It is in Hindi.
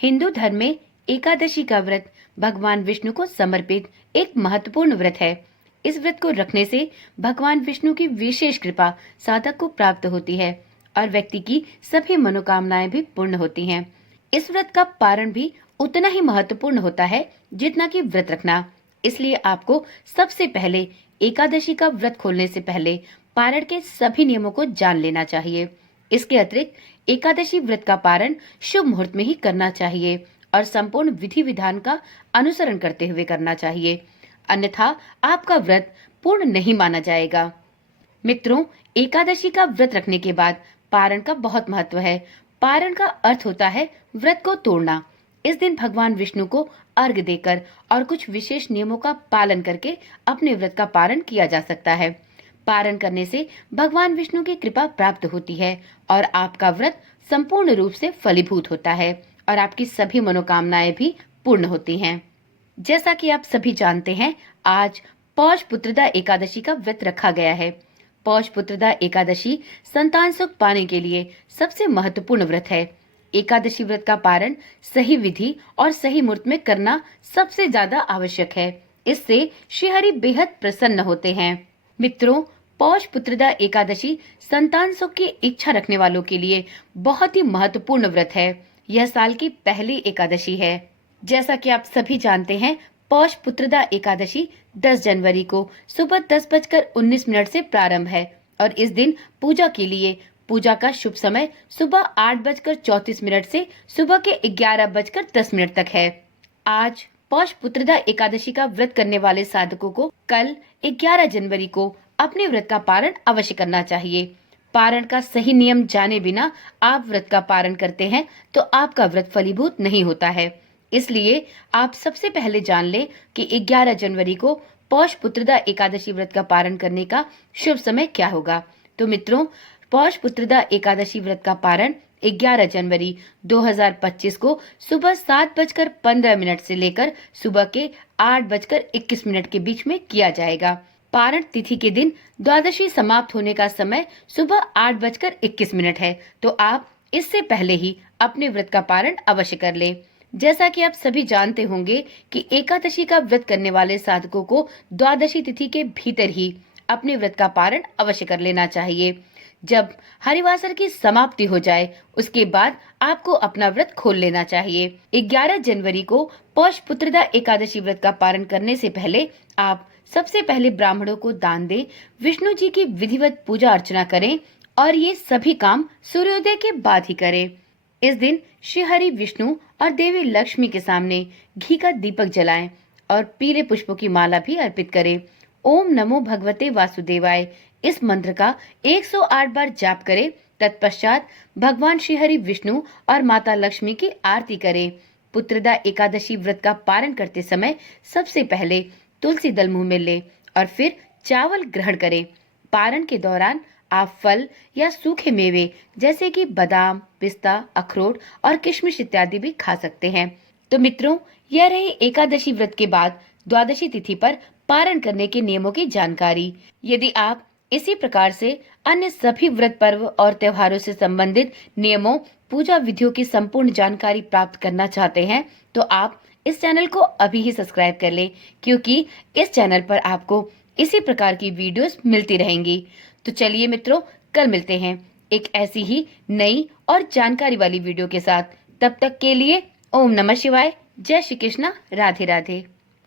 हिंदू धर्म में एकादशी का व्रत भगवान विष्णु को समर्पित एक महत्वपूर्ण व्रत है। इस व्रत को रखने से भगवान विष्णु की विशेष कृपा साधक को प्राप्त होती है और व्यक्ति की सभी मनोकामनाएं भी पूर्ण होती हैं। इस व्रत का पारण भी उतना ही महत्वपूर्ण होता है जितना कि व्रत रखना। इसलिए आपको सबसे पहले एकादशी का व्रत खोलने से पहले पारण के सभी नियमों को जान लेना चाहिए। इसके अतिरिक्त एकादशी व्रत का पारण शुभ मुहूर्त में ही करना चाहिए और संपूर्ण विधि विधान का अनुसरण करते हुए करना चाहिए, अन्यथा आपका व्रत पूर्ण नहीं माना जाएगा। मित्रों, एकादशी का व्रत रखने के बाद पारण का बहुत महत्व है। पारण का अर्थ होता है व्रत को तोड़ना। इस दिन भगवान विष्णु को अर्घ्य देकर और कुछ विशेष नियमों का पालन करके अपने व्रत का पारण किया जा सकता है। पारण करने से भगवान विष्णु की कृपा प्राप्त होती है और आपका व्रत संपूर्ण रूप से फलीभूत होता है और आपकी सभी मनोकामनाएं भी पूर्ण होती हैं। जैसा कि आप सभी जानते हैं, आज पौष पुत्रदा एकादशी का व्रत रखा गया है। पौष पुत्रदा एकादशी संतान सुख पाने के लिए सबसे महत्वपूर्ण व्रत है। एकादशी व्रत का पारण सही विधि और सही मुहूर्त में करना सबसे ज्यादा आवश्यक है। इससे श्रीहरि बेहद प्रसन्न होते हैं। मित्रों, पौष पुत्रदा एकादशी संतान सुख की इच्छा रखने वालों के लिए बहुत ही महत्वपूर्ण व्रत है। यह साल की पहली एकादशी है। जैसा कि आप सभी जानते हैं, पौष पुत्रदा एकादशी 10 जनवरी को सुबह 10:19 से प्रारंभ है और इस दिन पूजा के लिए पूजा का शुभ समय सुबह 8:34 से सुबह के 11:10 तक है। आज पौष पुत्रदा एकादशी का व्रत करने वाले साधकों को कल 11 जनवरी को अपने व्रत का पारण अवश्य करना चाहिए। पारण का सही नियम जाने बिना आप व्रत का पारण करते हैं तो आपका व्रत फलीभूत नहीं होता है। इसलिए आप सबसे पहले जान लें कि 11 जनवरी को पौष पुत्रदा एकादशी व्रत का पारण करने का शुभ समय क्या होगा। तो मित्रों, पौष पुत्रदा एकादशी व्रत का पारण 11 जनवरी 2025 को सुबह 7:15 से लेकर सुबह के 8:21 के बीच में किया जाएगा। पारण तिथि के दिन द्वादशी समाप्त होने का समय सुबह 8:21 है, तो आप इससे पहले ही अपने व्रत का पारण अवश्य कर लें। जैसा कि आप सभी जानते होंगे कि एकादशी का व्रत करने वाले साधकों को द्वादशी तिथि के भीतर ही अपने व्रत का पारण अवश्य कर लेना चाहिए। जब हरिवासर की समाप्ति हो जाए उसके बाद आपको अपना व्रत खोल लेना चाहिए। 11 जनवरी को पौष पुत्रदा एकादशी व्रत का पारण करने से पहले आप सबसे पहले ब्राह्मणों को दान दें, विष्णु जी की विधिवत पूजा अर्चना करें और ये सभी काम सूर्योदय के बाद ही करें। इस दिन श्री हरि विष्णु और देवी लक्ष्मी के सामने घी का दीपक जलाएं और पीले पुष्पों की माला भी अर्पित करें। ओम नमो भगवते वासुदेवाय इस मंत्र का 108 बार जाप करें। तत्पश्चात भगवान श्री हरि विष्णु और माता लक्ष्मी की आरती करें। पुत्रदा एकादशी व्रत का पारण करते समय सबसे पहले तुलसी दल मुंह में लें और फिर चावल ग्रहण करें। पारण के दौरान आप फल या सूखे मेवे जैसे कि बादाम, पिस्ता, अखरोट और किशमिश इत्यादि भी खा सकते हैं। तो मित्रों, यह रही एकादशी व्रत के बाद द्वादशी तिथि पर पारण करने के नियमों की जानकारी। यदि आप इसी प्रकार से अन्य सभी व्रत पर्व और त्योहारों से संबंधित नियमों, पूजा विधियों की संपूर्ण जानकारी प्राप्त करना चाहते हैं तो आप इस चैनल को अभी ही सब्सक्राइब कर लें, क्योंकि इस चैनल पर आपको इसी प्रकार की वीडियोस मिलती रहेंगी। तो चलिए मित्रों, कल मिलते हैं एक ऐसी ही नई और जानकारी वाली वीडियो के साथ। तब तक के लिए ओम नमः शिवाय, जय श्री कृष्णा, राधे राधे।